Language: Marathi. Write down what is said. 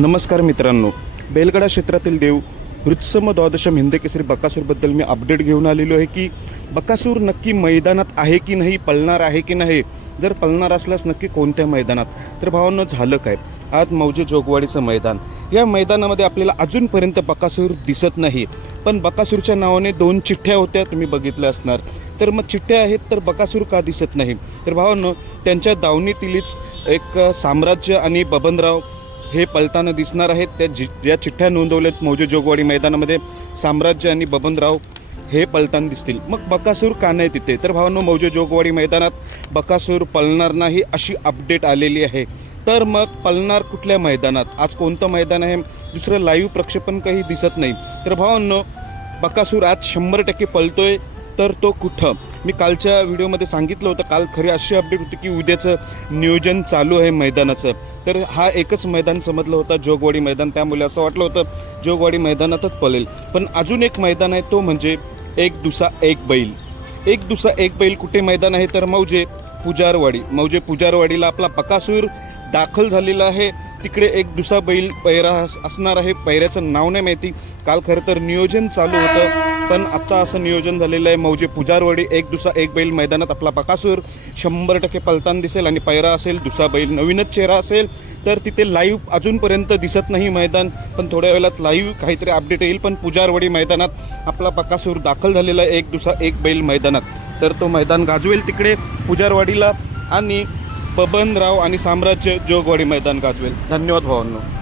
नमस्कार मित्रांनो. बेलगडा क्षेत्रातील देव हृत्सम द्वादशम हिंदकेसरी बकासूरबद्दल मी अपडेट घेऊन आलेलो आहे की बकासूर नक्की मैदानात आहे की नाही पळणार आहे की नाही? जर पळणार असल्यास नक्की कोणत्या मैदानात? तर भावांनो झालं काय? आज मौजे जोगवाडीचं मैदान. या मैदानामध्ये आपल्याला अजूनपर्यंत बकासूर दिसत नाही. पण बकासूरच्या नावाने दोन चिठ्ठ्या होत्या तुम्ही बघितल्या असणार. तर मग चिठ्ठ्या आहेत तर बकासूर का दिसत नाही? तर भावांनो त्यांच्या दावणीतीलच एक साम्राज्य आणि बबनराव हे पलताना दिसणार आहेत. त्या जि ज्या चिठ्ठ्या नोंदवल्यात मौजे जोगवाडी मैदानामध्ये साम्राज्य आणि बबनराव हे पलताना दिसतील. मग बकासूर का नाही तिथे तर भावांनो मौजे जोगवाडी मैदानात बकासूर पलणार नाही अशी अपडेट आलेली आहे. तर मग पळणार कुठल्या मैदानात? आज कोणतं मैदान आहे? दुसरं लाईव्ह प्रक्षेपण काही दिसत नाही. तर भावांनो बकासूर आज शंभर टक्के पलतोय तर तो कुठं? मी कालच्या व्हिडिओमध्ये सांगितलं होतं काल खरी अशी अपडेट होती की उद्याचं नियोजन चालू आहे मैदानाचं. तर हा एकच मैदान समजलं होतं जोगवाडी मैदान. त्यामुळे असं वाटलं होतं जोगवाडी मैदानातच पळेल. पण अजून एक मैदान आहे तो म्हणजे एक दुसा एक बैल. एक दुसा एक बैल कुठे मैदान आहे? तर मौजे पुजारवाडी. मौजे पुजारवाडीला आपला पकासूर दाखल झालेला आहे. तिकडे एक दुसरा बैल पैरा असणार आहे. पैऱ्याचं नाव नाही माहिती. काल खरं तर नियोजन चालू होतं. पण आत्ता असं नियोजन झालेलं आहे. मौजे पुजारवाडी एक दुसरा एक बैल मैदानात आपला पकासूर शंभर टक्के पलतान दिसेल आणि पैरा असेल दुसरा बैल नवीनच चेहरा असेल तर तिथे लाईव्ह अजूनपर्यंत दिसत नाही मैदान. पण थोड्या वेळात लाईव्ह काहीतरी अपडेट येईल. पण पुजारवाडी मैदानात आपला पकासूर दाखल झालेला आहे. एक दुसरा एक बैल मैदानात. तर तो मैदान गाजवेल तिकडे पुजारवाडीला आणि बबनराव आणि साम्राज्य जोगवाडी मैदान गाजवेल. धन्यवाद भावांनो.